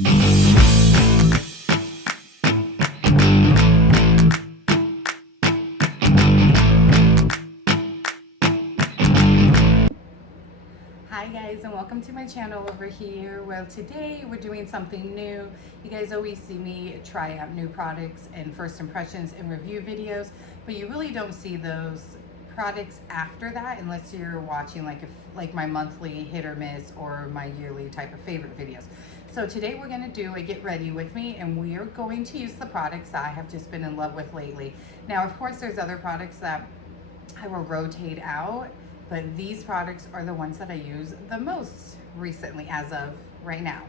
Hi guys, and welcome to my channel over here. Well, today we're doing something new. You guys always see me try out new products and first impressions and review videos, but you really don't see those products after that unless you're watching like my monthly hit or miss or my yearly type of favorite videos. So today we're going to do a get ready with me, and we are going to use the products that I have just been in love with lately. Now, of course, there's other products that I will rotate out, but these products are the ones that I use the most recently as of right now.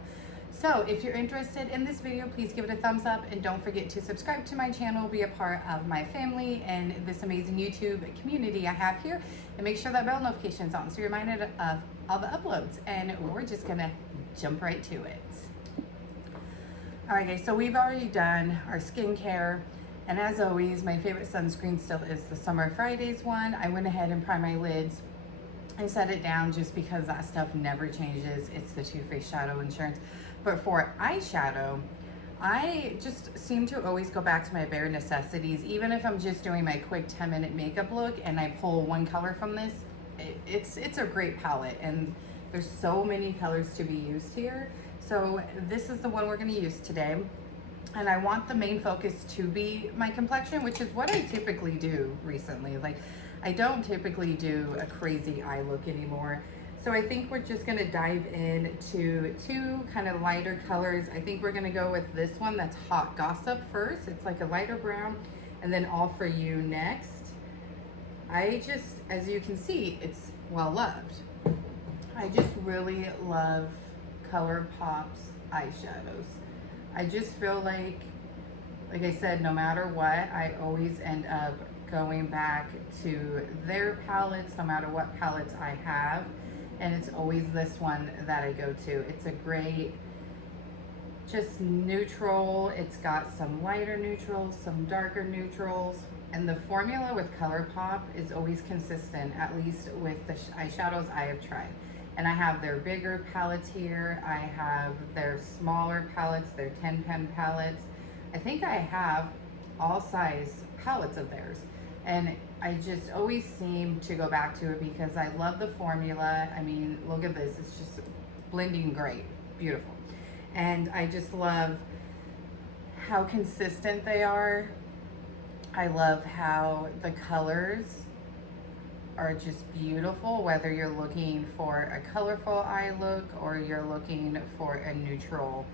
So if you're interested in this video, please give it a thumbs up, and don't forget to subscribe to my channel, be a part of my family and this amazing YouTube community I have here, and make sure that bell notification is on so you're reminded of all the uploads. And we're just gonna jump right to it. All right guys, so we've already done our skincare, and as always, my favorite sunscreen still is the Summer Fridays one. I went ahead and primed my lids. I set it down just because that stuff never changes. It's the Too Faced Shadow Insurance. But for eyeshadow, I just seem to always go back to my bare necessities. Even if I'm just doing my quick 10-minute makeup look and I pull one color from this, it's a great palette, and there's so many colors to be used here. So this is the one we're gonna use today. And I want the main focus to be my complexion, which is what I typically do recently. Like, I don't typically do a crazy eye look anymore. So I think we're just gonna dive into two kind of lighter colors. I think we're gonna go with this one that's Hot Gossip first. It's like a lighter brown, and then All For You next. I just, as you can see, it's well loved. I just really love ColourPop's eyeshadows. I just feel like I said, no matter what, I always end up going back to their palettes, no matter what palettes I have. And it's always this one that I go to. It's a great, just neutral. It's got some lighter neutrals, some darker neutrals. And the formula with ColourPop is always consistent, at least with the eyeshadows I have tried. And I have their bigger palettes here. I have their smaller palettes, their 10-pen palettes. I think I have all size palettes of theirs. And I just always seem to go back to it because I love the formula. I mean, look at this. It's just blending great. Beautiful. And I just love how consistent they are. I love how the colors are just beautiful, whether you're looking for a colorful eye look or you're looking for a neutral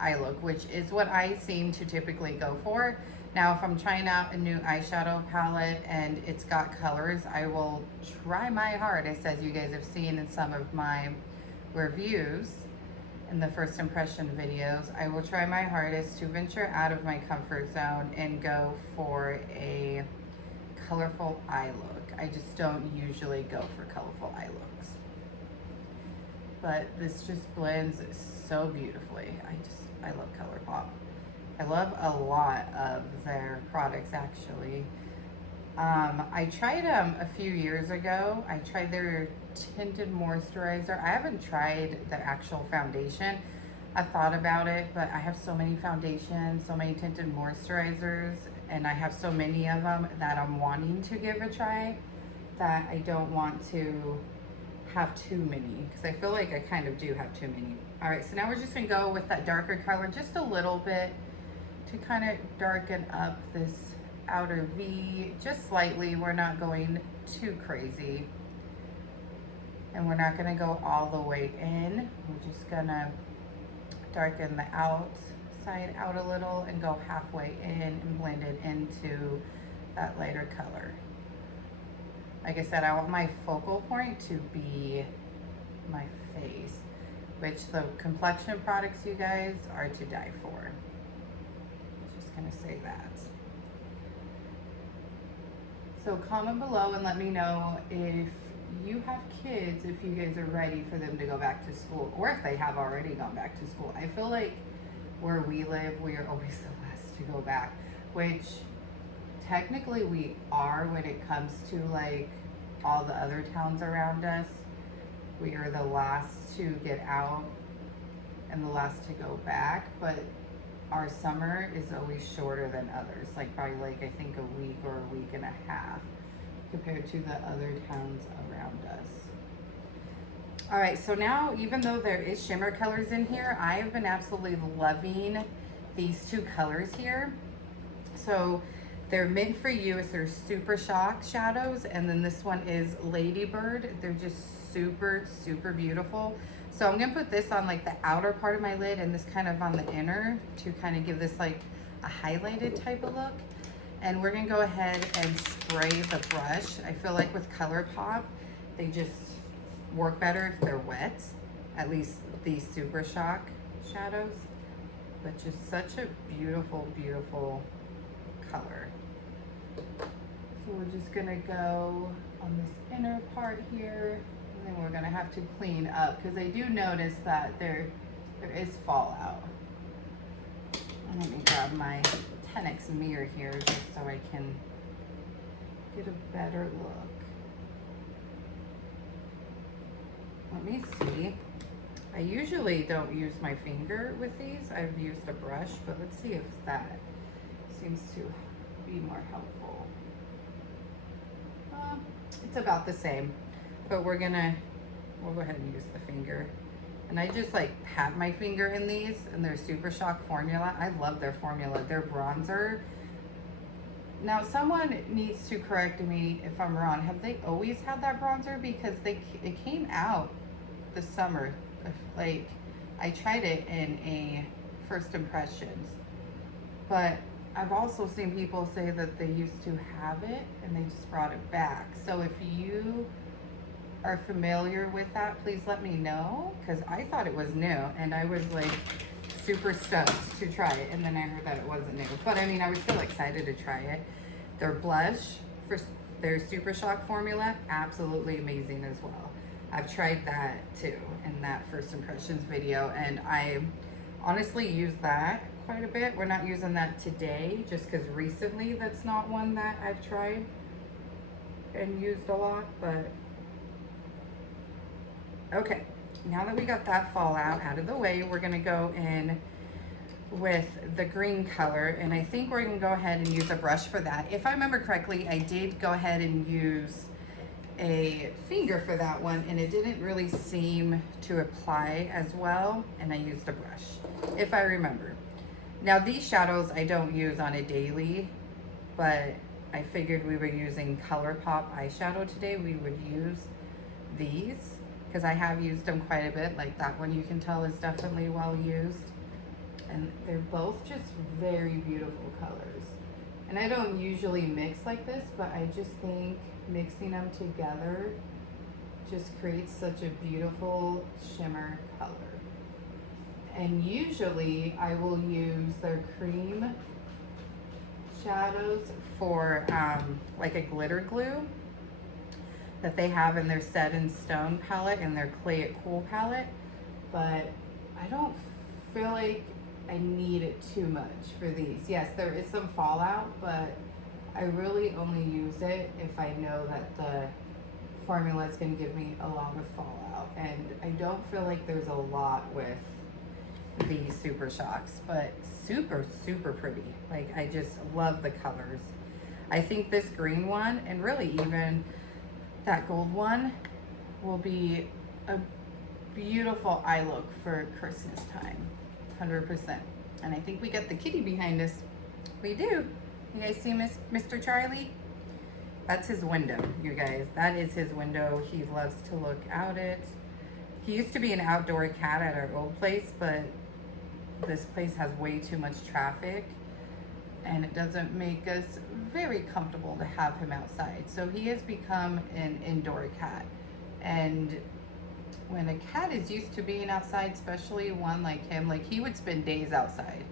eye look, which is what I seem to typically go for. Now, if I'm trying out a new eyeshadow palette and it's got colors, I will try my hardest, as you guys have seen in some of my reviews in the first impression videos, I will try my hardest to venture out of my comfort zone and go for a colorful eye look. I just don't usually go for colorful eye looks. But this just blends so beautifully. I love ColourPop. I love a lot of their products, actually. I tried them a few years ago. I tried their tinted moisturizer. I haven't tried the actual foundation. I've thought about it, but I have so many foundations, so many tinted moisturizers, and I have so many of them that I'm wanting to give a try that I don't want to have too many, because I feel like I kind of do have too many. All right, so now we're just gonna go with that darker color just a little bit to kind of darken up this outer V just slightly. We're not going too crazy, and we're not gonna go all the way in. We're just gonna darken the outside out a little and go halfway in and blend it into that lighter color. Like I said, I want my focal point to be my face, which the complexion products, you guys, are to die for. Just gonna say that. So comment below and let me know if you have kids, if you guys are ready for them to go back to school, or if they have already gone back to school. I feel like where we live, we are always the last to go back, which technically we are when it comes to like all the other towns around us. We are the last to get out and the last to go back, but our summer is always shorter than others, like by like I think a week or a week and a half compared to the other towns around us. All right, so now even though there is shimmer colors in here, I have been absolutely loving these two colors here. So they're meant for you as they're Super Shock shadows, and then this one is Ladybird. They're just super, super beautiful. So I'm gonna put this on like the outer part of my lid and this kind of on the inner to kind of give this like a highlighted type of look. And we're gonna go ahead and spray the brush. I feel like with ColourPop, they just work better if they're wet, at least these Super Shock shadows, but just such a beautiful, beautiful color. So we're just gonna go on this inner part here, and then we're gonna have to clean up because I do notice that there is fallout. And let me grab my 10X mirror here just so I can get a better look. Let me see. I usually don't use my finger with these. I've used a brush, but let's see if that seems to be more helpful. It's about the same, but we'll go ahead and use the finger. And I just like pat my finger in these, and they're Super Shock formula. I love their formula. Their bronzer. Now someone needs to correct me if I'm wrong. Have they always had that bronzer? Because it came out this summer. Like I tried it in a first impressions, but I've also seen people say that they used to have it and they just brought it back. So if you are familiar with that, please let me know, because I thought it was new and I was like super stoked to try it, and then I heard that it wasn't new. But I mean, I was still excited to try it. Their blush for their Super Shock formula, absolutely amazing as well. I've tried that too in that first impressions video, and I honestly use that quite a bit. We're not using that today just because recently that's not one that I've tried and used a lot, but okay. Now that we got that fallout out of the way, we're gonna go in with the green color, and I think we're gonna go ahead and use a brush for that. If I remember correctly, I did go ahead and use a finger for that one, and it didn't really seem to apply as well, and I used a brush, if I remember. Now these shadows I don't use on a daily, but I figured we were using ColourPop eyeshadow today, we would use these, because I have used them quite a bit. Like that one you can tell is definitely well used. And they're both just very beautiful colors. And I don't usually mix like this, but I just think mixing them together just creates such a beautiful shimmer color. And usually I will use their cream shadows for like a glitter glue that they have in their Set in Stone palette and their Clay It Cool palette, but I don't feel like I need it too much for these. Yes, there is some fallout, but I really only use it if I know that the formula is going to give me a lot of fallout, and I don't feel like there's a lot with these Super Shocks, but super, super pretty. Like I just love the colors. I think this green one, and really even that gold one, will be a beautiful eye look for Christmas time, 100%. And I think we got the kitty behind us. We do. You guys see Mr. Charlie? That's his window, you guys. That is his window. He loves to look out it. He used to be an outdoor cat at our old place, but this place has way too much traffic, and it doesn't make us very comfortable to have him outside. So he has become an indoor cat. And when a cat is used to being outside, especially one like him, like he would spend days outside,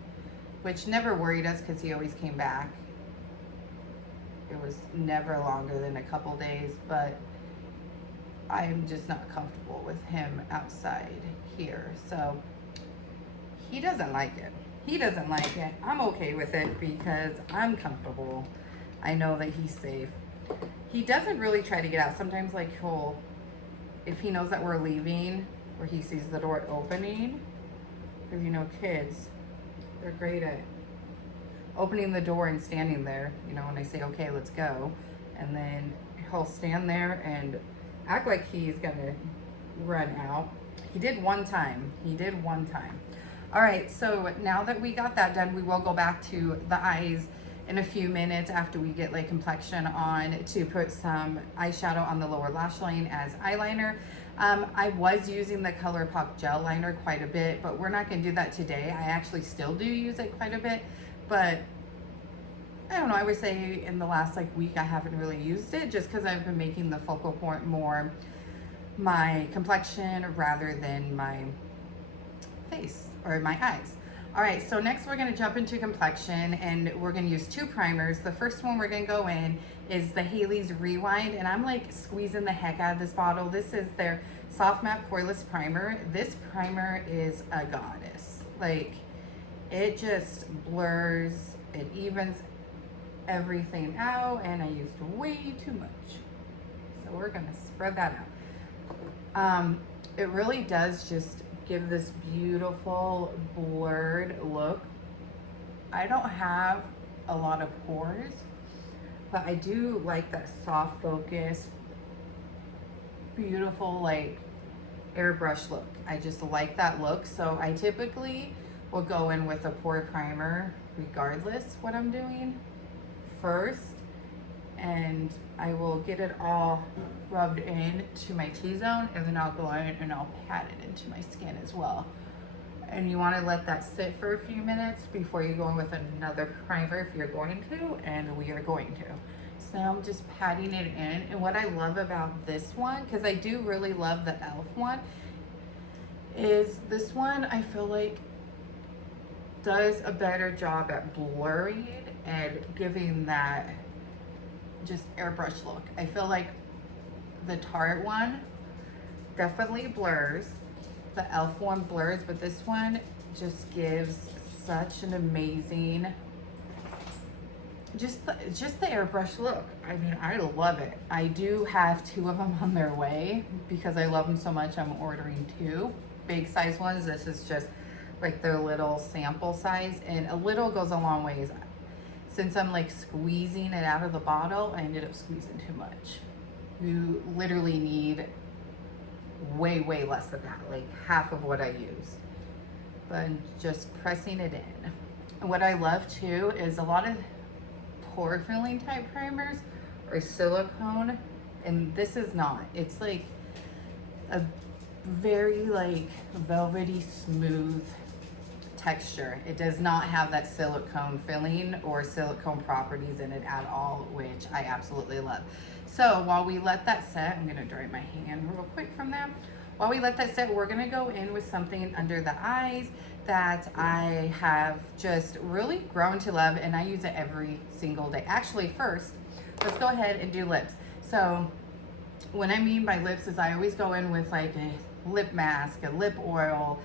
which never worried us because he always came back. It was never longer than a couple days, but I'm just not comfortable with him outside here. So he doesn't like it. He doesn't like it. I'm okay with it because I'm comfortable. I know that he's safe. He doesn't really try to get out. Sometimes like if he knows that we're leaving or he sees the door opening, Because, you know, kids, they're great at opening the door and standing there, you know, when I say, okay, let's go. And then he'll stand there and act like he's gonna run out. He did one time. He did one time. All right, so now that we got that done, we will go back to the eyes in a few minutes after we get like complexion on to put some eyeshadow on the lower lash line as eyeliner. I was using the ColourPop gel liner quite a bit, but we're not gonna do that today. I actually still do use it quite a bit, but I don't know, I would say in the last like week I haven't really used it just because I've been making the focal point more my complexion rather than my face or my eyes. All right, so next we're gonna jump into complexion and we're gonna use two primers. The first one we're gonna go in is the Haley's Rewind, and I'm like squeezing the heck out of this bottle. This is their Soft Matte Poreless Primer. This primer is a goddess. Like, it just blurs, it evens everything out, and I used way too much. So we're gonna spread that out. It really does just give this beautiful blurred look. I don't have a lot of pores, but I do like that soft focus, beautiful like airbrush look. I just like that look. So I typically will go in with a pore primer regardless what I'm doing first, and I will get it all rubbed in to my T-zone, and then I'll go in and I'll pat it into my skin as well. And you want to let that sit for a few minutes before you go in with another primer if you're going to, and we are going to. So now I'm just patting it in, and what I love about this one, because I do really love the e.l.f. one, is this one I feel like does a better job at blurring and giving that just airbrush look. I feel like the Tarte one definitely blurs, the e.l.f. one blurs, but this one just gives such an amazing, just the airbrush look. I mean, I love it. I do have two of them on their way because I love them so much. I'm ordering two big size ones. This is just like their little sample size, and a little goes a long ways. Since I'm like squeezing it out of the bottle, I ended up squeezing too much. You literally need way less than that, like half of what I use. But just pressing it in. And what I love too is a lot of pore filling type primers are silicone, and this is not. It's like a very like velvety smooth texture. It does not have that silicone filling or silicone properties in it at all, which I absolutely love. So while we let that set, I'm gonna dry my hand real quick from that. While we let that set, we're gonna go in with something under the eyes that I have just really grown to love, and I use it every single day. Actually, first, let's go ahead and do lips. So what I mean by lips is I always go in with like a lip mask, a lip oil,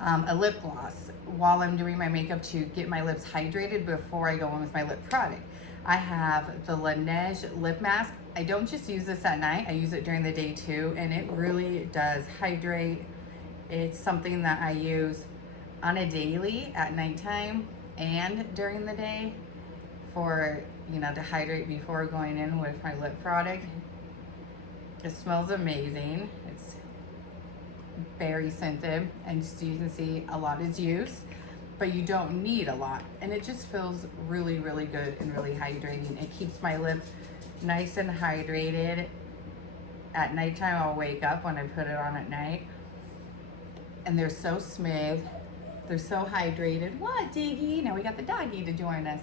a lip gloss while I'm doing my makeup to get my lips hydrated before I go in with my lip product. I have the Laneige Lip Mask. I don't just use this at night, I use it during the day too, and it really does hydrate. It's something that I use on a daily at nighttime and during the day for, you know, to hydrate before going in with my lip product. It smells amazing. It's very scented, and so you can see a lot is used, but you don't need a lot, and it just feels really good and really hydrating. It keeps my lips nice and hydrated. At nighttime, I'll wake up when I put it on at night, and they're so smooth, they're so hydrated. What, Diggy? Now we got the doggy to join us.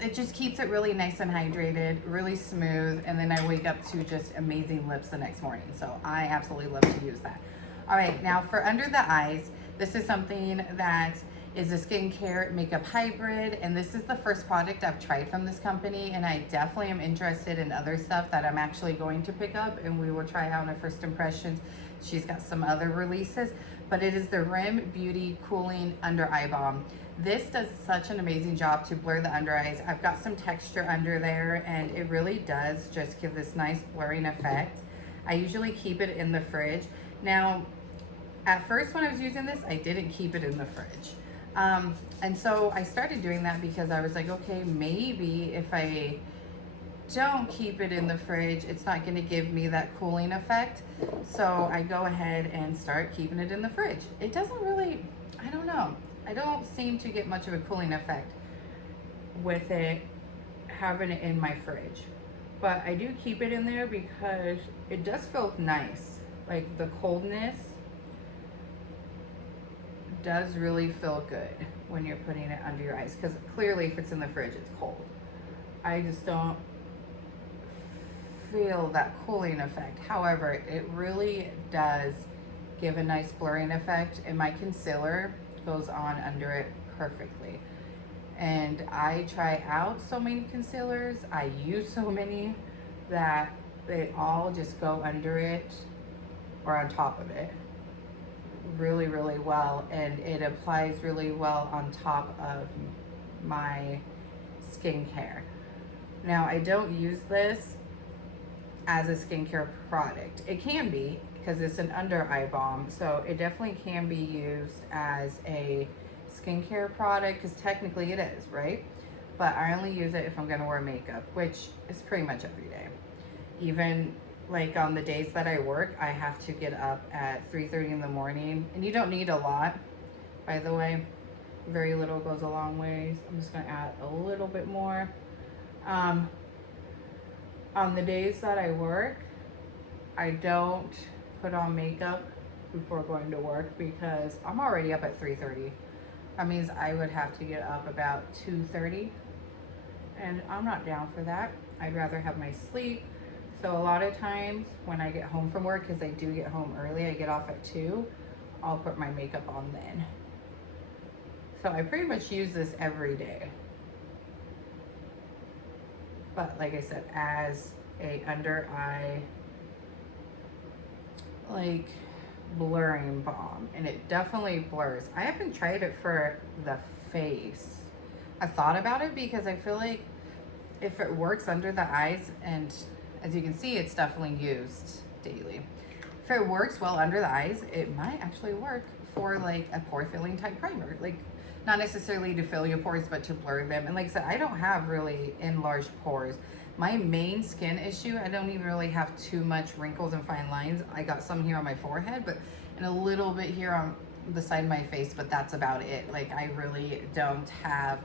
It just keeps it really nice and hydrated, really smooth, and then I wake up to just amazing lips the next morning. So I absolutely love to use that. All right, now for under the eyes, this is something that is a skincare makeup hybrid, and this is the first product I've tried from this company, and I definitely am interested in other stuff that I'm actually going to pick up, and we will try out in our first impressions. She's got some other releases, but it is the Rim Beauty Cooling Under Eye Balm. This does such an amazing job to blur the under eyes. I've got some texture under there, and it really does just give this nice blurring effect. I usually keep it in the fridge. Now, At first when I was using this, I didn't keep it in the fridge. And so I started doing that because I was like, okay, maybe if I don't keep it in the fridge, it's not going to give me that cooling effect. So I go ahead and start keeping it in the fridge. It doesn't really, I don't know. I don't seem to get much of a cooling effect with it having it in my fridge. But I do keep it in there because it does feel nice. Like the coldness does really feel good when you're putting it under your eyes, because clearly if it's in the fridge, it's cold. I just don't feel that cooling effect. However, it really does give a nice blurring effect, and my concealer goes on under it perfectly. And I try out so many concealers, I use so many that they all just go under it or on top of it really, really well, and it applies really well on top of my skincare. Now, I don't use this as a skincare product. It can be, because it's an under eye balm, so it definitely can be used as a skincare product, because technically it is, right? But I only use it if I'm gonna wear makeup, which is pretty much every day. Even like on the days that I work, I have to get up at 3:30 in the morning, and you don't need a lot, by the way. Very little goes a long ways. I'm just gonna add a little bit more. On the days that I work, I don't put on makeup before going to work because I'm already up at 3:30. That means I would have to get up about 2:30, and I'm not down for that. I'd rather have my sleep. So a lot of times when I get home from work, because I do get home early, I get off at 2, I'll put my makeup on then. So I pretty much use this every day. But like I said, as a under eye like blurring balm, and it definitely blurs. I haven't tried it for the face. I thought about it because I feel like if it works under the eyes, and as you can see, it's definitely used daily. If it works well under the eyes, it might actually work for like a pore filling type primer. Like not necessarily to fill your pores, but to blur them. And like I said, I don't have really enlarged pores. My main skin issue, I don't even really have too much wrinkles and fine lines. I got some here on my forehead, but and a little bit here on the side of my face, but that's about it. Like I really don't have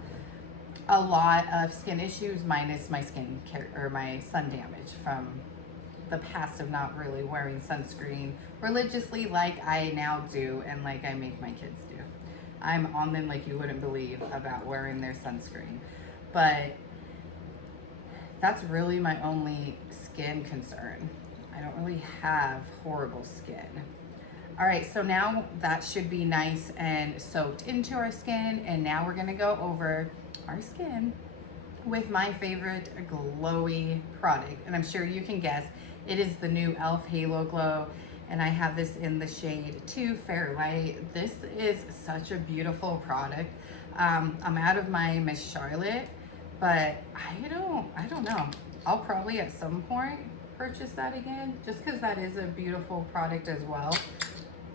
a lot of skin issues, minus my skin care or my sun damage from the past of not really wearing sunscreen religiously like I now do, and like I make my kids do. I'm on them like you wouldn't believe about wearing their sunscreen. But that's really my only skin concern. I don't really have horrible skin. All right, so now that should be nice and soaked into our skin, and now we're gonna go over our skin with my favorite glowy product, and I'm sure you can guess. It is the new e.l.f. Halo Glow, and I have this in the shade 2 Fairlight. This is such a beautiful product. I'm out of my Miss Charlotte, but I don't know. I'll probably at some point purchase that again, just because that is a beautiful product as well.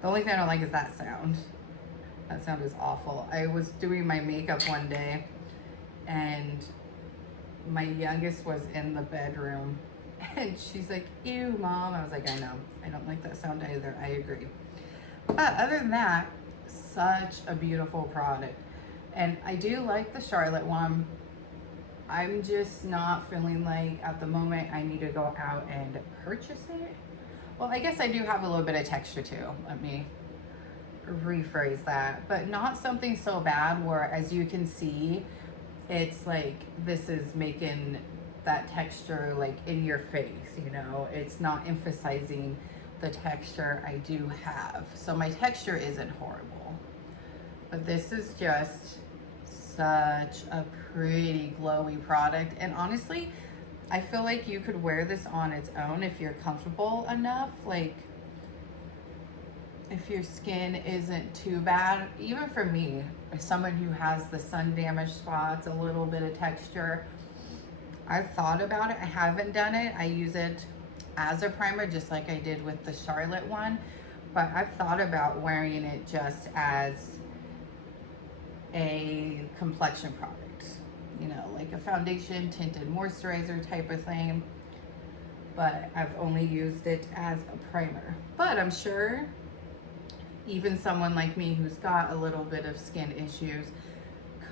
The only thing I don't like is that sound. That sound is awful. I was doing my makeup one day, and my youngest was in the bedroom, and she's like, "Ew, Mom." I was like, "I know. I don't like that sound either. I agree." But other than that, such a beautiful product. And I do like the Charlotte one. I'm just not feeling like at the moment I need to go out and purchase it. Well, I guess I do have a little bit of texture too. Let me rephrase that. But not something so bad where, as you can see, it's like this is making that texture like in your face, you know? It's not emphasizing the texture I do have. So my texture isn't horrible. But this is just such a pretty glowy product, and honestly I feel like you could wear this on its own if you're comfortable enough. Like if your skin isn't too bad, even for me, as someone who has the sun damaged spots, a little bit of texture, I've thought about it. I haven't done it. I use it as a primer just like I did with the Charlotte one, but I've thought about wearing it just as a complexion product, you know, like a foundation, tinted moisturizer type of thing. But I've only used it as a primer. But I'm sure even someone like me who's got a little bit of skin issues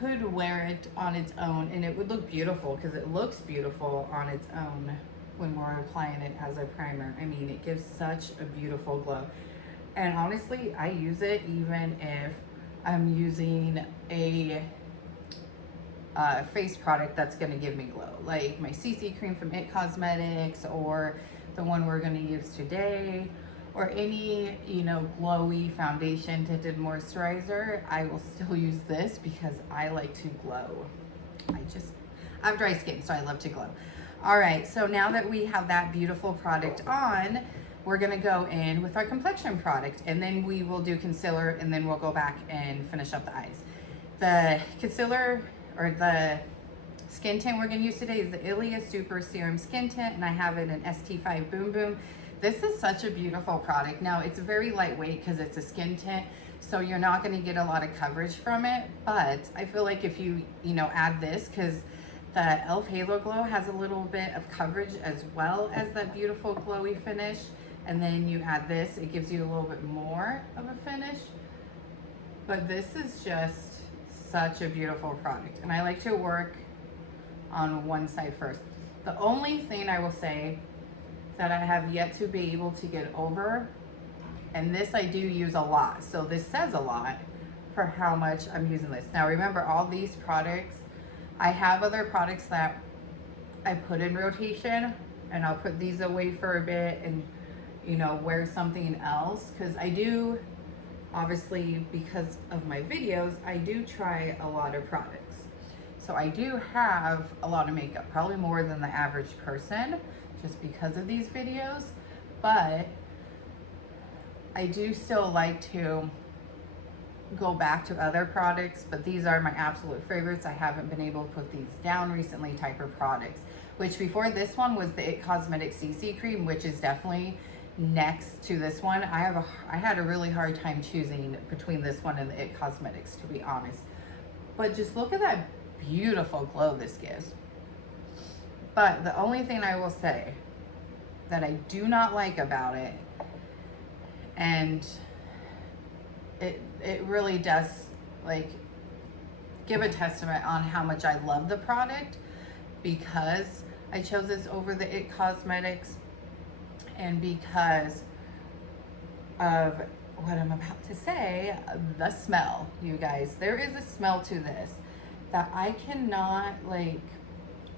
could wear it on its own and it would look beautiful, because it looks beautiful on its own when we're applying it as a primer. I mean, it gives such a beautiful glow. And honestly, I use it even if I'm using a face product that's going to give me glow, like my CC cream from It Cosmetics, or the one we're going to use today, or any, you know, glowy foundation tinted moisturizer. I will still use this because I like to glow. I have dry skin, so I love to glow. All right, so now that we have that beautiful product on, we're gonna go in with our complexion product, and then we will do concealer, and then we'll go back and finish up the eyes. The concealer, or the skin tint we're gonna use today, is the Ilia Super Serum Skin Tint, and I have it in ST5 Boom Boom. This is such a beautiful product. Now, it's very lightweight because it's a skin tint, so you're not gonna get a lot of coverage from it, but I feel like if you know, add this, because the e.l.f. Halo Glow has a little bit of coverage as well as that beautiful glowy finish, and then you add this, it gives you a little bit more of a finish. But this is just such a beautiful product, and I like to work on one side first. The only thing I will say that I have yet to be able to get over, and this I do use a lot, so this says a lot for how much I'm using this. Now remember, all these products, I have other products that I put in rotation, and I'll put these away for a bit and, you know, wear something else, because I do, obviously because of my videos, I do try a lot of products. So I do have a lot of makeup, probably more than the average person, just because of these videos, but I do still like to go back to other products, but these are my absolute favorites. I haven't been able to put these down recently type of products, which before this one was the It Cosmetic Cc Cream, which is definitely next to this one. I had a really hard time choosing between this one and the It Cosmetics, to be honest. But just look at that beautiful glow this gives. But the only thing I will say that I do not like about it, and it really does like give a testament on how much I love the product, because I chose this over the It Cosmetics, and because of what I'm about to say, the smell, you guys. There is a smell to this that I cannot like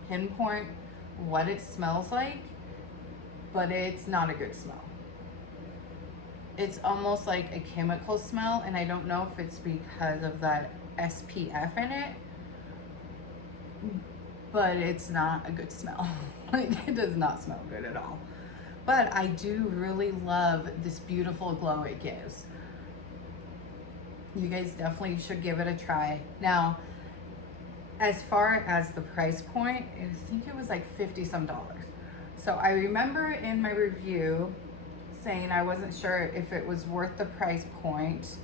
pinpoint what it smells like, but it's not a good smell. It's almost like a chemical smell, and I don't know if it's because of that SPF in it, but it's not a good smell. Like, it does not smell good at all. But I do really love this beautiful glow it gives. You guys definitely should give it a try. Now, as far as the price point, I think it was like $50 some. So I remember in my review saying I wasn't sure if it was worth the price point,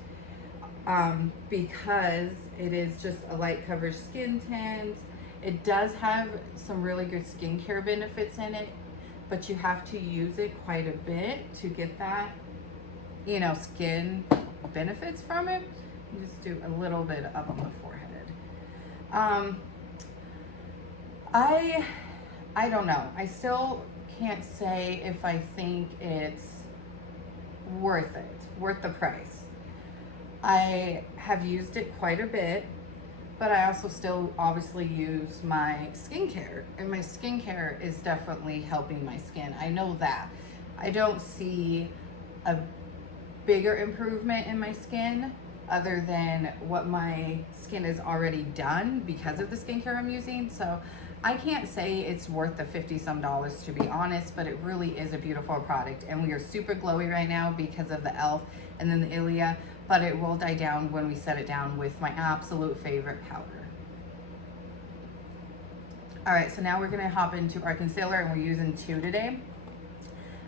because it is just a light coverage skin tint. It does have some really good skincare benefits in it, but you have to use it quite a bit to get that, you know, skin benefits from it. You just do a little bit up on the forehead. I don't know. I still can't say if I think it's worth the price. I have used it quite a bit, but I also still obviously use my skincare, and my skincare is definitely helping my skin. I know that. I don't see a bigger improvement in my skin other than what my skin has already done because of the skincare I'm using. So I can't say it's worth the $50 some, to be honest, but it really is a beautiful product, and we are super glowy right now because of the e.l.f. and then the Ilia, but it will die down when we set it down with my absolute favorite powder. All right, so now we're gonna hop into our concealer, and we're using two today.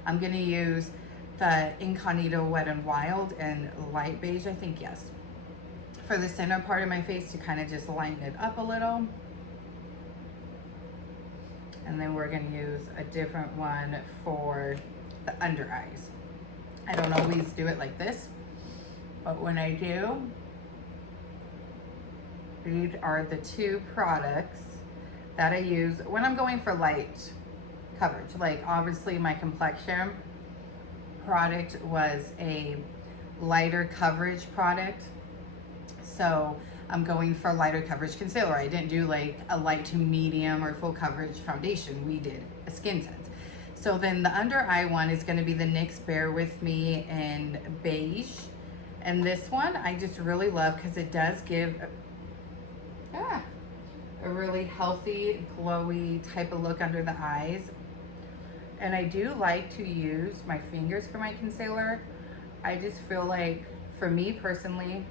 I'm gonna use the Incognito Wet and Wild and light beige, I think, yes. For the center part of my face to kind of just lighten it up a little. And then we're gonna use a different one for the under eyes. I don't always do it like this, but when I do, these are the two products that I use when I'm going for light coverage. Like obviously my complexion product was a lighter coverage product. So I'm going for lighter coverage concealer. I didn't do like a light to medium or full coverage foundation. We did a skin tint. So then the under eye one is gonna be the NYX Bear With Me in beige. And this one I just really love because it does give a really healthy, glowy type of look under the eyes. And I do like to use my fingers for my concealer. I just feel like, for me personally,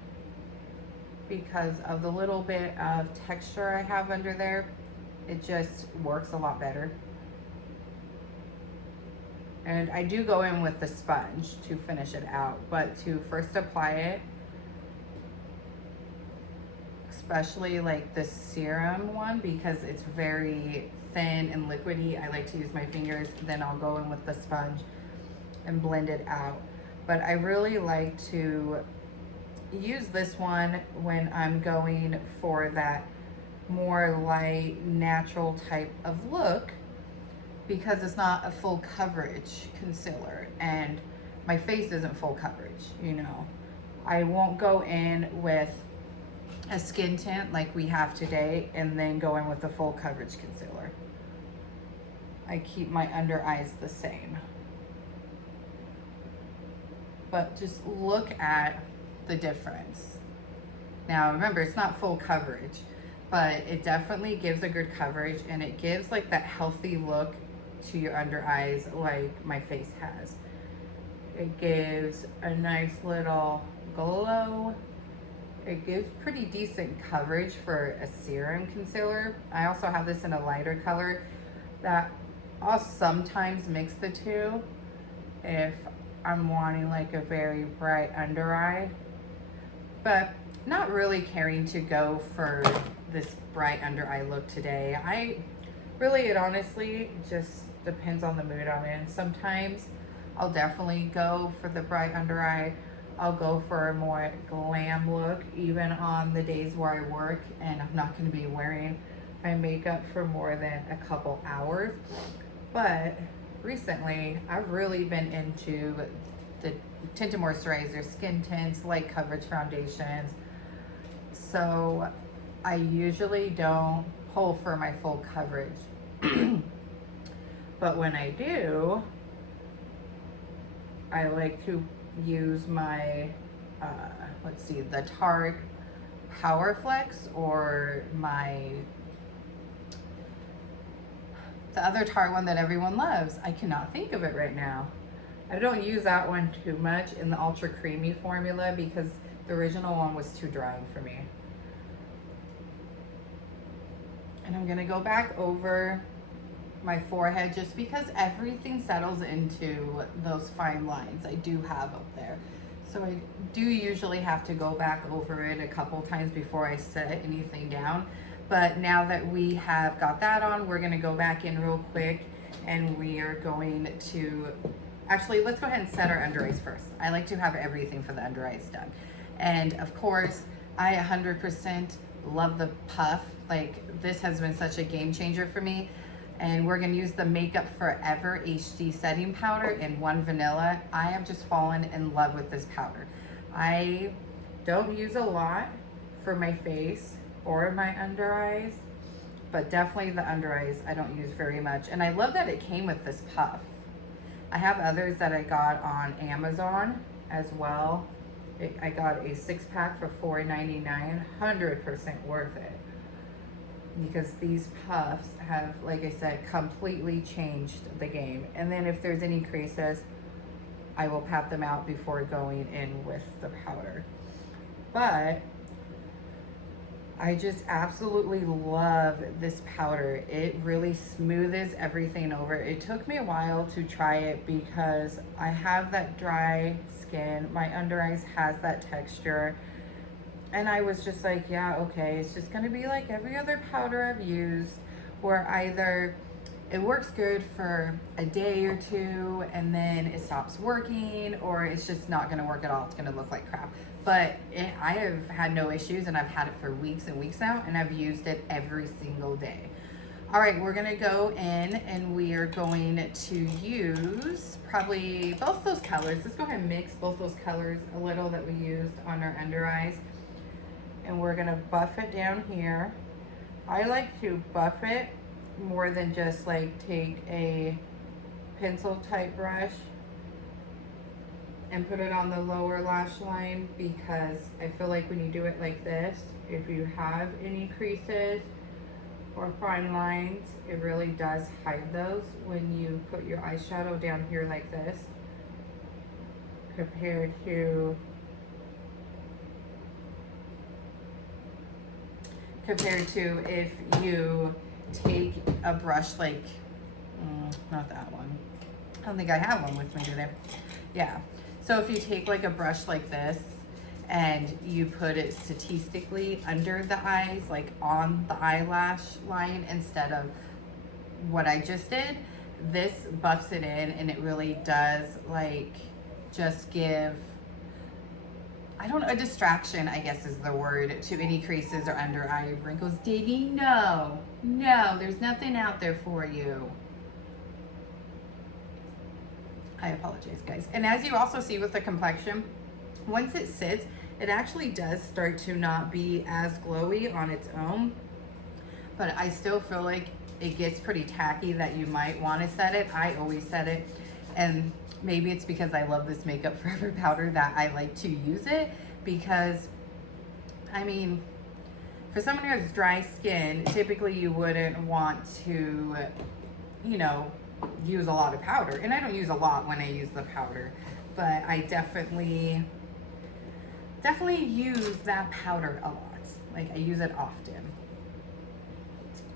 because of the little bit of texture I have under there, it just works a lot better. And I do go in with the sponge to finish it out, but to first apply it, especially like the serum one, because it's very thin and liquidy, I like to use my fingers, then I'll go in with the sponge and blend it out. But I really like to use this one when I'm going for that more light, natural type of look, because it's not a full coverage concealer and my face isn't full coverage, you know. I won't go in with a skin tint like we have today and then go in with a full coverage concealer. I keep my under eyes the same. But just look at the difference. Now remember, it's not full coverage, but it definitely gives a good coverage, and it gives like that healthy look to your under eyes like my face has. It gives a nice little glow. It gives pretty decent coverage for a serum concealer. I also have this in a lighter color that I'll sometimes mix the two if I'm wanting like a very bright under eye, but not really caring to go for this bright under eye look today. It honestly just depends on the mood I'm in. Sometimes I'll definitely go for the bright under eye. I'll go for a more glam look, even on the days where I work and I'm not going to be wearing my makeup for more than a couple hours. But recently, I've really been into the tinted moisturizer, skin tints, light coverage foundations. So I usually don't pull for my full coverage. But when I do, I like to use my, the Tarte Power Flex, or the other Tarte one that everyone loves. I cannot think of it right now. I don't use that one too much in the ultra creamy formula because the original one was too drying for me. And I'm gonna go back over my forehead just because everything settles into those fine lines I do have up there. So I do usually have to go back over it a couple times before I set anything down. But now that we have got that on, we're gonna go back in real quick and we are going to, actually, let's go ahead and set our under eyes first. I like to have everything for the under eyes done. And of course, I 100% love the puff. Like, this has been such a game changer for me. And we're gonna use the Makeup Forever HD setting powder in 1 Vanilla. I have just fallen in love with this powder. I don't use a lot for my face or my under eyes, but definitely the under eyes I don't use very much. And I love that it came with this puff. I have others that I got on Amazon as well. I got a 6-pack for $4.99, 100% worth it. Because these puffs have, like I said, completely changed the game. And then if there's any creases, I will pat them out before going in with the powder. But I just absolutely love this powder. It really smooths everything over. It took me a while to try it because I have that dry skin. My under eyes has that texture. And I was just like, yeah, okay, it's just gonna be like every other powder I've used, where either it works good for a day or two and then it stops working, or it's just not gonna work at all. It's gonna look like crap. But I have had no issues, and I've had it for weeks and weeks now, and I've used it every single day. All right, we're gonna go in and we are going to use probably both those colors. Let's go ahead and mix both those colors a little that we used on our under eyes. And we're gonna buff it down here. I like to buff it more than just like take a pencil type brush and put it on the lower lash line, because I feel like when you do it like this, if you have any creases or fine lines, it really does hide those when you put your eyeshadow down here like this, compared to if you take a brush like, not that one. I don't think I have one with me today. Yeah. So if you take like a brush like this and you put it statistically under the eyes, like on the eyelash line, instead of what I just did, this buffs it in, and it really does like just give, I don't know, a distraction, I guess is the word, to any creases or under eye wrinkles. Davey, no, there's nothing out there for you. I apologize, guys. And as you also see with the complexion, once it sits, it actually does start to not be as glowy on its own, but I still feel like it gets pretty tacky that you might want to set it. I always set it, and maybe it's because I love this Makeup Forever powder that I like to use it, because, I mean, for someone who has dry skin, typically you wouldn't want to, you know, use a lot of powder. And I don't use a lot when I use the powder, but I definitely use that powder a lot. Like, I use it often.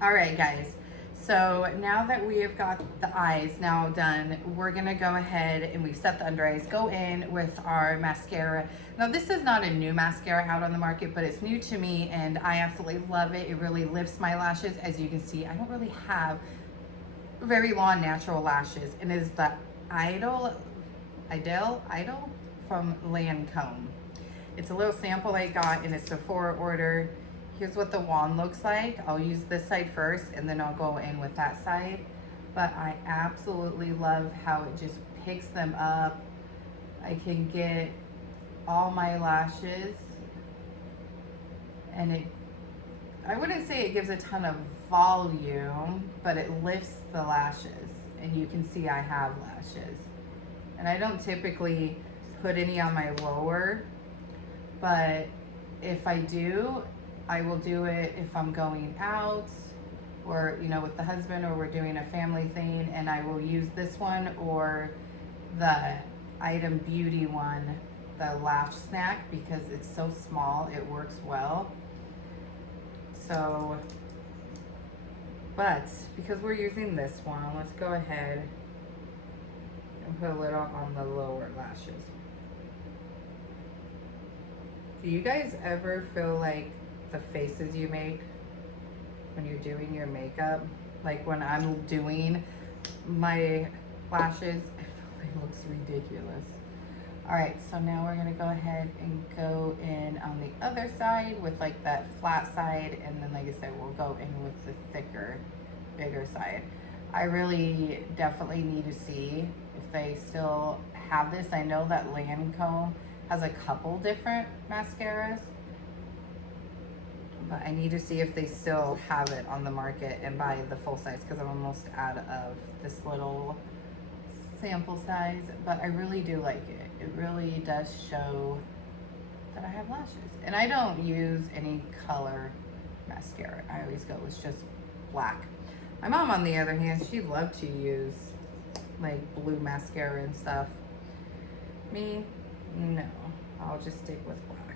All right, guys. So now that we have got the eyes now done, we're gonna go ahead and we've set the under eyes, go in with our mascara. Now this is not a new mascara out on the market, but it's new to me and I absolutely love it. It really lifts my lashes. As you can see, I don't really have very long natural lashes, and it is the Idol from Lancome. It's a little sample I got in a Sephora order. Here's what the wand looks like. I'll use this side first and then I'll go in with that side. But I absolutely love how it just picks them up. I can get all my lashes, and I wouldn't say it gives a ton of volume, but it lifts the lashes, and you can see I have lashes. And I don't typically put any on my lower, but if I do, I will do it if I'm going out, or, you know, with the husband, or we're doing a family thing, and I will use this one or the Item Beauty one, the Lash Snack, because it's so small, it works well. So, but because we're using this one, let's go ahead and put a little on the lower lashes. Do you guys ever feel like the faces you make when you're doing your makeup, like when I'm doing my lashes, I feel like it looks ridiculous. All right, so now we're gonna go ahead and go in on the other side with like that flat side, and then like I said, we'll go in with the thicker, bigger side. I really definitely need to see if they still have this. I know that Lancome has a couple different mascaras, but I need to see if they still have it on the market and buy the full size, because I'm almost out of this little sample size. But I really do like it. It really does show that I have lashes. And I don't use any color mascara. I always go with just black. My mom, on the other hand, she loved to use like blue mascara and stuff. Me, no. I'll just stick with black.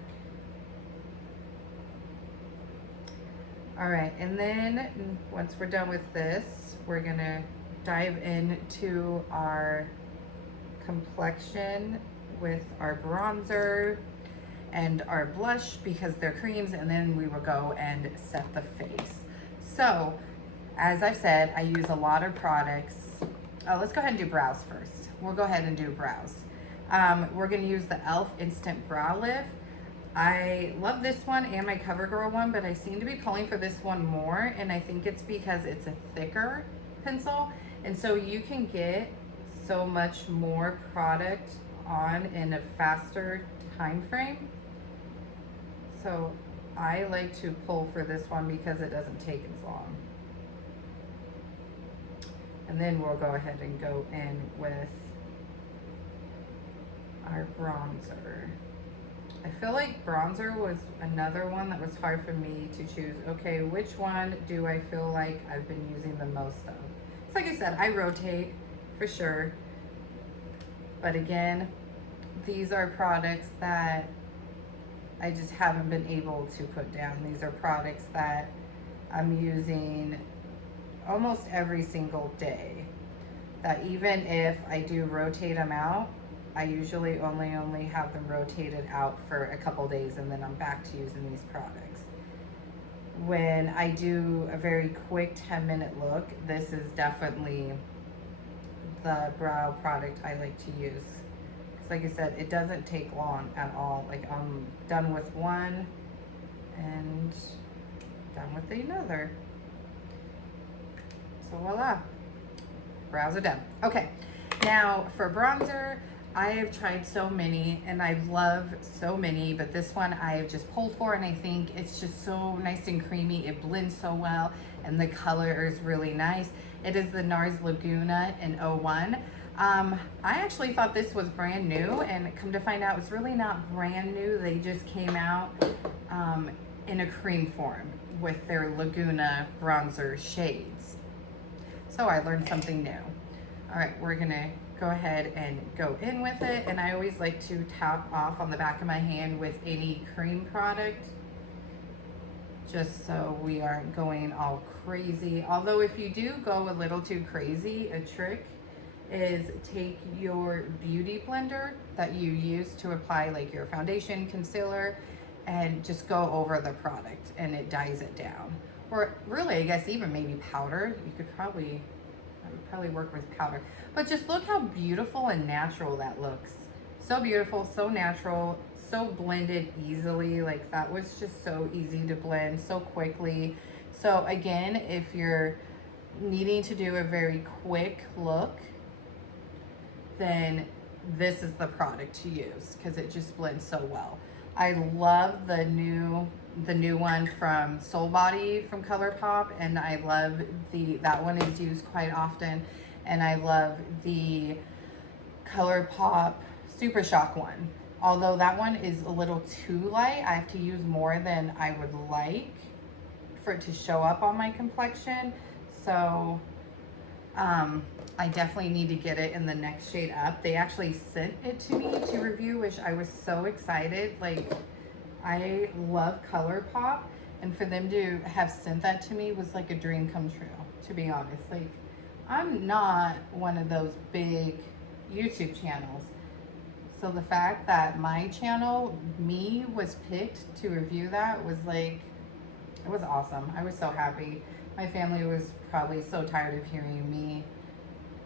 All right, and then once we're done with this, we're gonna dive into our complexion with our bronzer and our blush because they're creams, and then we will go and set the face. So, as I've said, I use a lot of products. Let's go ahead and do brows first. We'll go ahead and do brows. We're gonna use the e.l.f. Instant Brow Lift. I love this one and my CoverGirl one, but I seem to be pulling for this one more, and I think it's because it's a thicker pencil, and so you can get so much more product on in a faster time frame. So I like to pull for this one because it doesn't take as long. And then we'll go ahead and go in with our bronzer. I feel like bronzer was another one that was hard for me to choose. Okay, which one do I feel like I've been using the most of? It's like I said, I rotate for sure. But again, these are products that I just haven't been able to put down. These are products that I'm using almost every single day. That even if I do rotate them out, I usually only have them rotated out for a couple days, and then I'm back to using these products. When I do a very quick 10-minute look, this is definitely the brow product I like to use. Because like I said, it doesn't take long at all. Like I'm done with one and done with another. So voila, brows are done. Okay, now for bronzer, I have tried so many and I love so many, but this one I have just pulled for, and I think it's just so nice and creamy. It blends so well and the color is really nice. It is the NARS Laguna in 01. I actually thought this was brand new, and come to find out it's really not brand new. They just came out in a cream form with their Laguna bronzer shades. So I learned something new. All right, we're gonna go ahead and go in with it, and I always like to tap off on the back of my hand with any cream product just so we aren't going all crazy. Although if you do go a little too crazy, a trick is take your beauty blender that you use to apply like your foundation, concealer, and just go over the product and it dyes it down. Or really, I guess even maybe powder. You could probably, I would probably work with powder. But just look how beautiful and natural that looks. So beautiful, so natural, so blended easily. Like that was just so easy to blend so quickly. So again, if you're needing to do a very quick look, then this is the product to use because it just blends so well. I love the new one from Soul Body from ColourPop, and I love that one is used quite often, and I love the ColourPop Super Shock one. Although that one is a little too light, I have to use more than I would like for it to show up on my complexion. So I definitely need to get it in the next shade up. They actually sent it to me to review, which I was so excited. Like, I love ColourPop, and for them to have sent that to me was like a dream come true, to be honest. Like, I'm not one of those big YouTube channels. So the fact that my channel, me, was picked to review that was like, it was awesome. I was so happy. My family was probably so tired of hearing me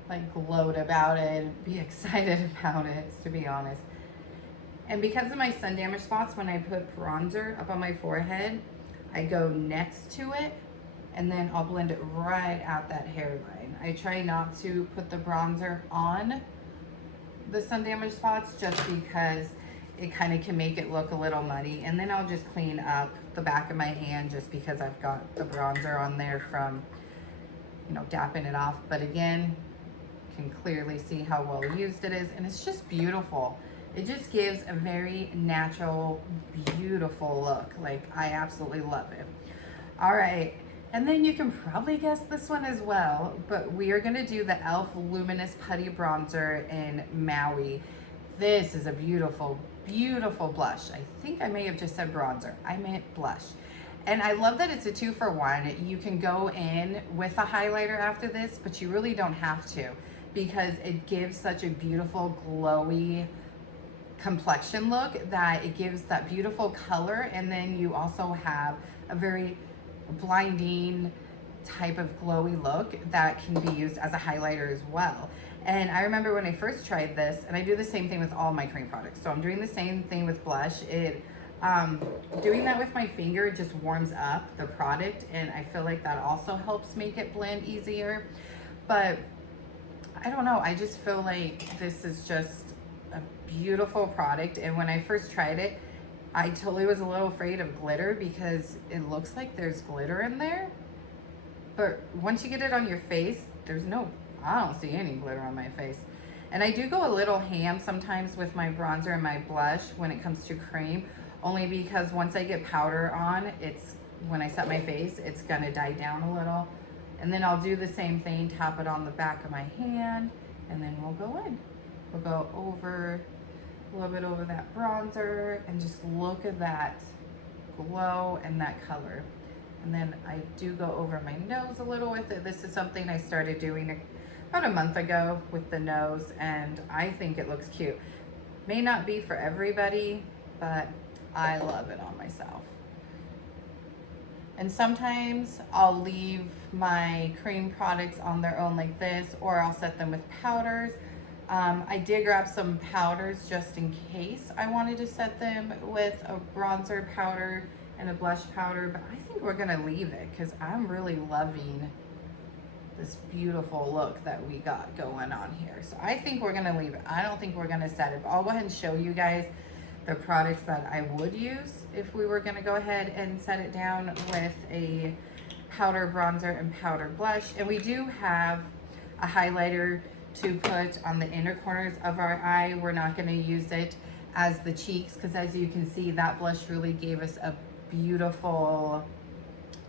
like gloat about it, be excited about it, to be honest. And because of my sun damage spots, when I put bronzer up on my forehead, I go next to it and then I'll blend it right out that hairline. I try not to put the bronzer on the sun damage spots just because it kind of can make it look a little muddy. And then I'll just clean up the back of my hand just because I've got the bronzer on there from, you know, dapping it off. But again, can clearly see how well used it is, and it's just beautiful. It just gives a very natural, beautiful look. Like, I absolutely love it. All right, and then you can probably guess this one as well, but we are gonna do the e.l.f. Luminous Putty Bronzer in Maui. This is a beautiful, beautiful blush. I think I may have just said bronzer. I meant blush. And I love that it's a 2-for-1. You can go in with a highlighter after this, but you really don't have to, because it gives such a beautiful glowy complexion look that it gives that beautiful color, and then you also have a very blinding type of glowy look that can be used as a highlighter as well. And I remember when I first tried this, and I do the same thing with all my cream products, so I'm doing the same thing with blush. Doing that with my finger just warms up the product, and I feel like that also helps make it blend easier. But I don't know, I just feel like this is just a beautiful product. And when I first tried it, I totally was a little afraid of glitter because it looks like there's glitter in there. But once you get it on your face, I don't see any glitter on my face. And I do go a little ham sometimes with my bronzer and my blush when it comes to cream, only because once I get powder on, when I set my face, it's gonna die down a little. And then I'll do the same thing, tap it on the back of my hand, and then we'll go in. We'll go over, a little bit over that bronzer, and just look at that glow and that color. And then I do go over my nose a little with it. This is something I started doing about a month ago with the nose, and I think it looks cute. May not be for everybody, but I love it on myself. And sometimes I'll leave my cream products on their own like this, or I'll set them with powders. I did grab some powders just in case I wanted to set them with a bronzer powder and a blush powder, but I think we're gonna leave it because I'm really loving this beautiful look that we got going on here. So I think we're gonna leave it. I don't think we're gonna set it, but I'll go ahead and show you guys the products that I would use if we were gonna go ahead and set it down with a powder bronzer and powder blush. And we do have a highlighter to put on the inner corners of our eye. We're not gonna use it as the cheeks, because as you can see, that blush really gave us a beautiful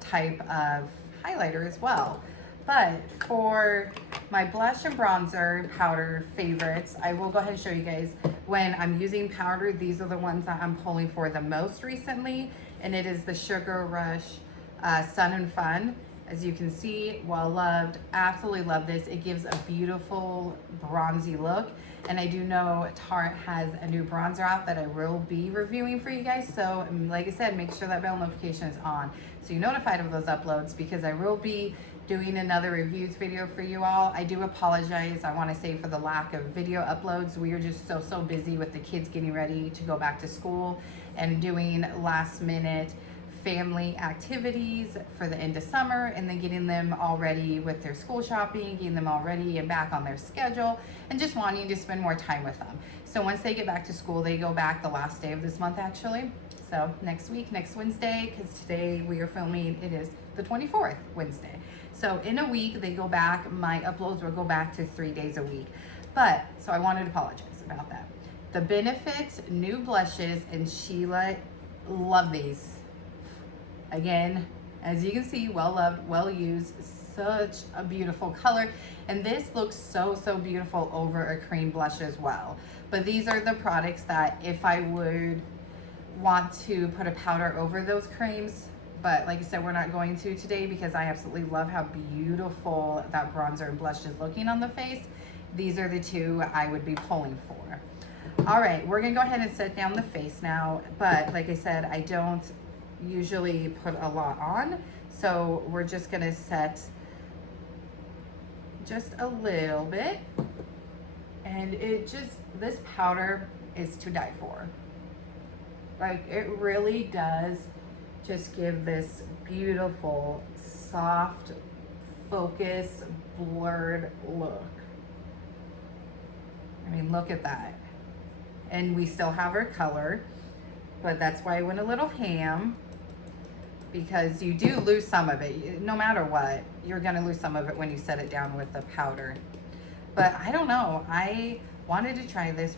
type of highlighter as well. But for my blush and bronzer powder favorites, I will go ahead and show you guys when I'm using powder. These are the ones that I'm pulling for the most recently, and it is the Sugar Rush Sun and Fun. As you can see, well loved, absolutely love this. It gives a beautiful bronzy look. And I do know Tarte has a new bronzer out that I will be reviewing for you guys. So like I said, make sure that bell notification is on so you're notified of those uploads, because I will be doing another reviews video for you all. I do apologize, I want to say, for the lack of video uploads. We are just so busy with the kids getting ready to go back to school and doing last minute family activities for the end of summer, and then getting them all ready with their school shopping, getting them all ready and back on their schedule, and just wanting to spend more time with them. So once they get back to school, they go back the last day of this month actually. So next week, next Wednesday, because today we are filming, it is the 24th, Wednesday. So in a week they go back. My uploads will go back to 3 days a week. But, so I wanted to apologize about that. The Benefits new blushes, and Sheila, love these. Again, as you can see, well loved, well used, such a beautiful color. And this looks so beautiful over a cream blush as well. But these are the products that if I would want to put a powder over those creams, but like I said, we're not going to today because I absolutely love how beautiful that bronzer and blush is looking on the face. These are the two I would be pulling for. All right, we're gonna go ahead and set down the face now. But like I said, I don't usually put a lot on, so we're just gonna set just a little bit. And this powder is to die for. Like, it really does just give this beautiful, soft, focus, blurred look. I mean, look at that. And we still have our color, but that's why I went a little ham, because you do lose some of it. No matter what, you're gonna lose some of it when you set it down with the powder. But I don't know, I wanted to try this,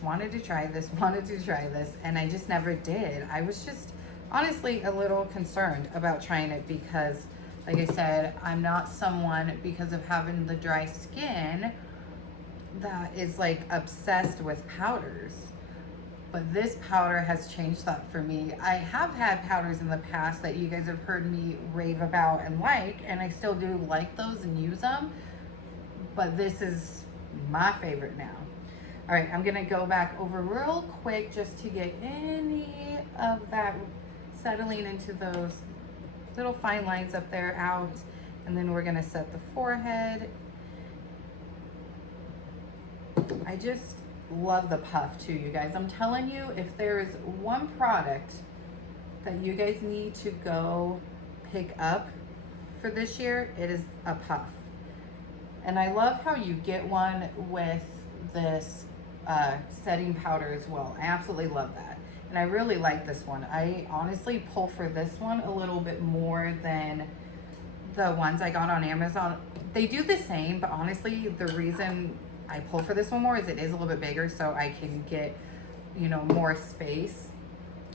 and I just never did. I was just honestly a little concerned about trying it because, like I said, I'm not someone, because of having the dry skin, that is like obsessed with powders. but this powder has changed that for me. I have had powders in the past that you guys have heard me rave about and like, and I still do like those and use them, but this is my favorite now. All right, I'm gonna go back over real quick just to get any of that settling into those little fine lines up there out, and then we're gonna set the forehead. I just love the puff too, you guys. I'm telling you, if there is one product that you guys need to go pick up for this year, it is a puff. And I love how you get one with this setting powder as well. I absolutely love that. And I really like this one. I honestly pull for this one a little bit more than the ones I got on Amazon. They do the same, but honestly, the reason I pull for this one more is it is a little bit bigger, so I can get, you know, more space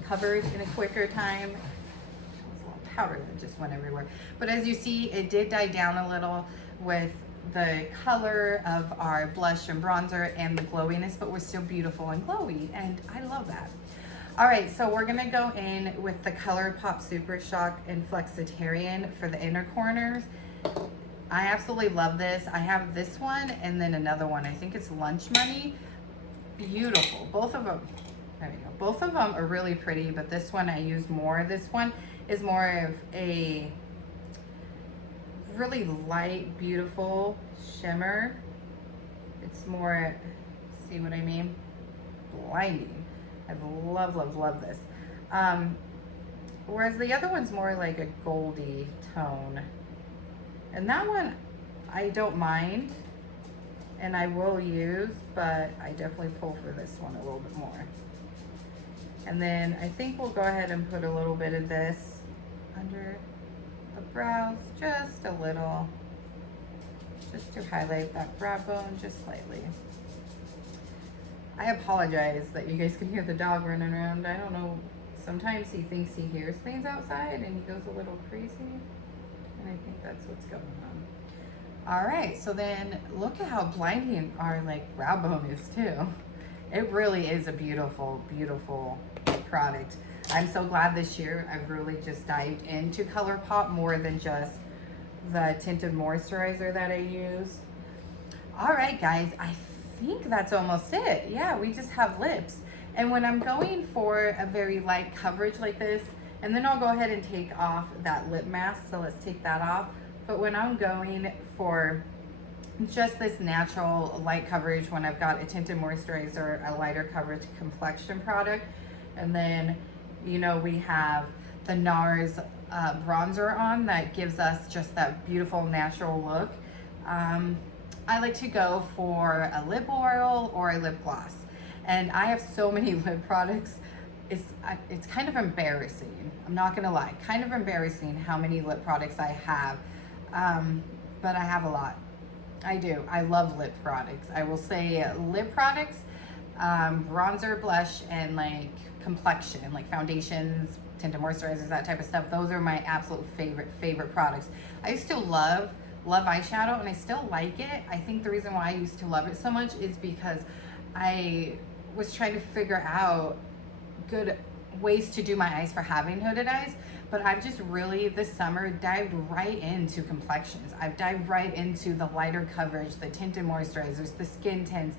covered in a quicker time. There's a little powder that just went everywhere. But as you see, it did die down a little with the color of our blush and bronzer and the glowiness, but we're still beautiful and glowy, and I love that. All right, so we're gonna go in with the ColourPop Super Shock and Flexitarian for the inner corners. I absolutely love this. I have this one and then another one. I think it's Lunch Money. Beautiful. Both of them, there we go. Both of them are really pretty, but this one I use more. This one is more of a really light, beautiful shimmer. It's more, see what I mean? Blinding. I love, love, love this. Whereas the other one's more like a goldy tone. And that one, I don't mind, and I will use, but I definitely pull for this one a little bit more. And then I think we'll go ahead and put a little bit of this under the brows, just a little, just to highlight that brow bone just slightly. I apologize that you guys can hear the dog running around. I don't know, sometimes he thinks he hears things outside and he goes a little crazy. And I think that's what's going on. All right, so then look at how blinding our like brow bone is too. It really is a beautiful, beautiful product. I'm so glad this year I've really just dived into ColourPop more than just the tinted moisturizer that I use. All right, guys, I think that's almost it. Yeah, we just have lips. And when I'm going for a very light coverage like this, and then I'll go ahead and take off that lip mask, so let's take that off. But when I'm going for just this natural light coverage, when I've got a tinted moisturizer, a lighter coverage complexion product, and then, you know, we have the NARS bronzer on that gives us just that beautiful natural look, I like to go for a lip oil or a lip gloss. And I have so many lip products. It's kind of embarrassing. I'm not gonna lie, kind of embarrassing how many lip products I have, but I have a lot. I do. I love lip products. I will say lip products, bronzer, blush, and like complexion, like foundations, tinted moisturizers, that type of stuff. Those are my absolute favorite products. I used to love eyeshadow, and I still like it. I think the reason why I used to love it so much is because I was trying to figure out good ways to do my eyes for having hooded eyes, but I've just really this summer dived right into complexions. I've dived right into the lighter coverage, the tinted moisturizers, the skin tints,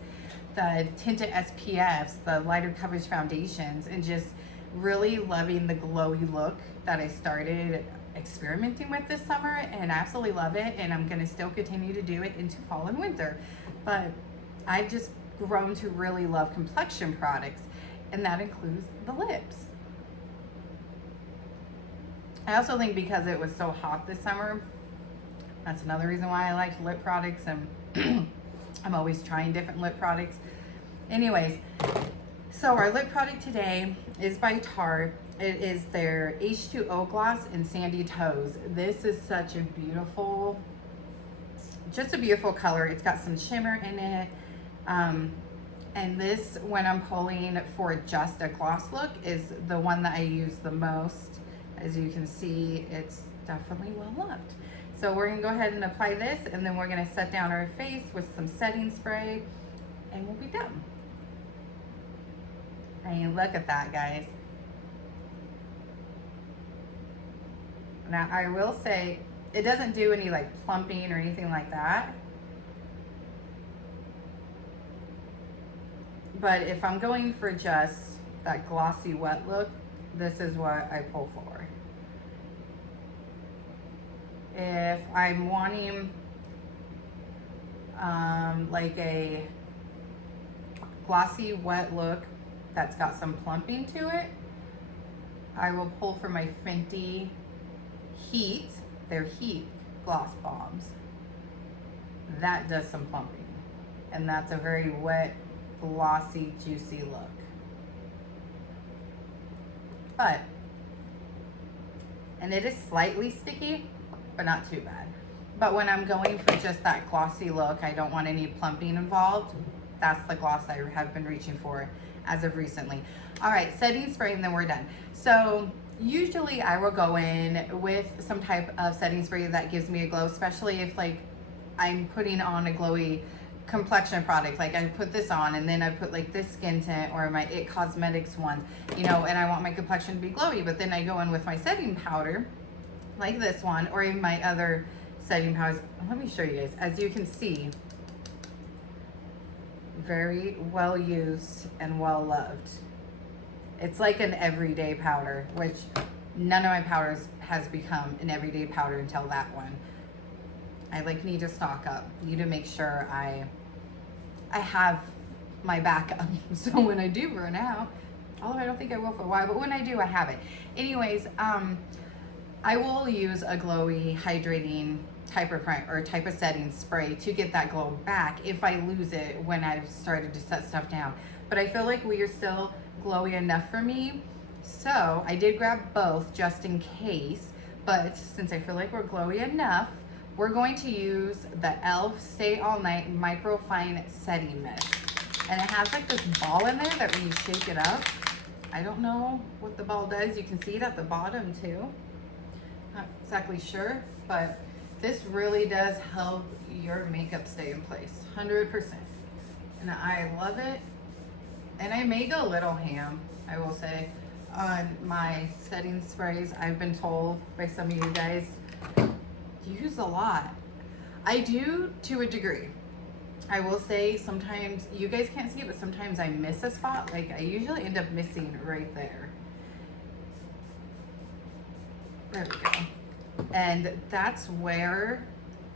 the tinted SPFs, the lighter coverage foundations, and just really loving the glowy look that I started experimenting with this summer, and I absolutely love it, and I'm gonna still continue to do it into fall and winter. But I've just grown to really love complexion products, and that includes the lips. I also think because it was so hot this summer, that's another reason why I like lip products, and I'm always trying different lip products. Anyways, so our lip product today is by Tarte. It is their H2O Gloss in Sandy Toes. This is such a beautiful, just a beautiful color. It's got some shimmer in it. And this, when I'm pulling for just a gloss look, is the one that I use the most. As you can see, it's definitely well loved. So we're gonna go ahead and apply this, and then we're gonna set down our face with some setting spray, and we'll be done. I mean, look at that, guys. Now, I will say, it doesn't do any like plumping or anything like that. But if I'm going for just that glossy wet look, this is what I pull for. If I'm wanting like a glossy wet look that's got some plumping to it, I will pull for my Fenty Heat, their Heat Gloss Bombs. That does some plumping, and that's a very wet, glossy, juicy look. But, and it is slightly sticky, but not too bad. But when I'm going for just that glossy look, I don't want any plumping involved. That's the gloss I have been reaching for as of recently. All right, setting spray, and then we're done. So usually I will go in with some type of setting spray that gives me a glow, especially if like I'm putting on a glowy complexion product. Like I put this on and then I put like this skin tint or my It Cosmetics one, you know, and I want my complexion to be glowy, but then I go in with my setting powder like this one, or even my other setting powders. Let me show you guys. As you can see, very well used and well loved. It's like an everyday powder, which none of my powders has become an everyday powder until that one. I like need to stock up, need to make sure I have my backup. So when I do run out, although I don't think I will for a while, but when I do, I have it. Anyways, I will use a glowy, hydrating type of prime or type of setting spray to get that glow back if I lose it when I've started to set stuff down. But I feel like we are still glowy enough for me. So I did grab both just in case, but since I feel like we're glowy enough, we're going to use the e.l.f. Stay All Night Microfine Setting Mist. And it has like this ball in there that when you shake it up, I don't know what the ball does. You can see it at the bottom too. Not exactly sure, but this really does help your makeup stay in place, 100%. And I love it. And I may go a little ham, I will say, on my setting sprays. I've been told by some of you guys, use a lot. I do to a degree. I will say sometimes, you guys can't see it, but sometimes I miss a spot. Like I usually end up missing right there. There we go. And that's where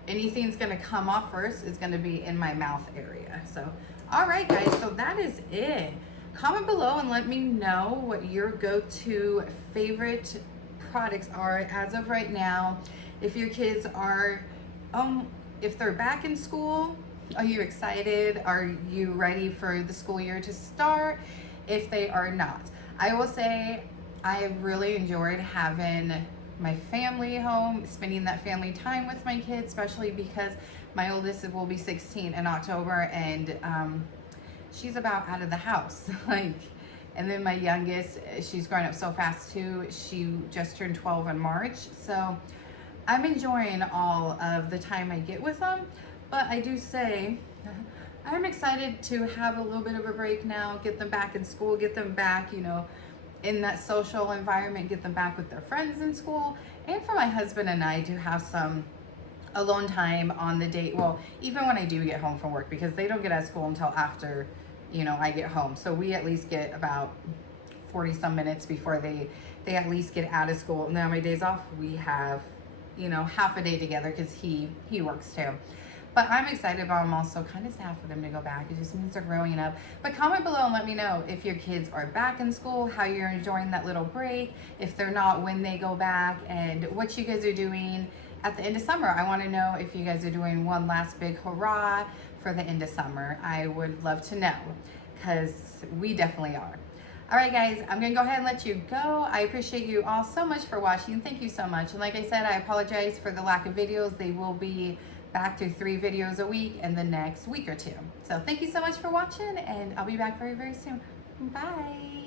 anything's gonna come off first is gonna be in my mouth area. So, all right guys, so that is it. Comment below and let me know what your go-to favorite products are as of right now. If your kids are, if they're back in school, are you excited? Are you ready for the school year to start? If they are not, I will say I really enjoyed having my family home, spending that family time with my kids, especially because my oldest will be 16 in October, and she's about out of the house. Like, and then my youngest, she's growing up so fast too. She just turned 12 in March. So I'm enjoying all of the time I get with them, but I do say I'm excited to have a little bit of a break now, get them back in school, get them back, you know, in that social environment, get them back with their friends in school, and for my husband and I to have some alone time on the date. Well, even when I do get home from work, because they don't get out of school until after, you know, I get home. So we at least get about 40 some minutes before they at least get out of school. And then on my days off, we have, you know, half a day together because he works too. But I'm excited, but I'm also kind of sad for them to go back. It just means they're growing up. But comment below and let me know if your kids are back in school, how you're enjoying that little break, if they're not, when they go back, and what you guys are doing at the end of summer. I want to know if you guys are doing one last big hurrah for the end of summer. I would love to know, because we definitely are. All right, guys, I'm going to go ahead and let you go. I appreciate you all so much for watching. Thank you so much. And like I said, I apologize for the lack of videos. They will be back to 3 videos a week in the next week or 2. So thank you so much for watching, and I'll be back very, very soon. Bye.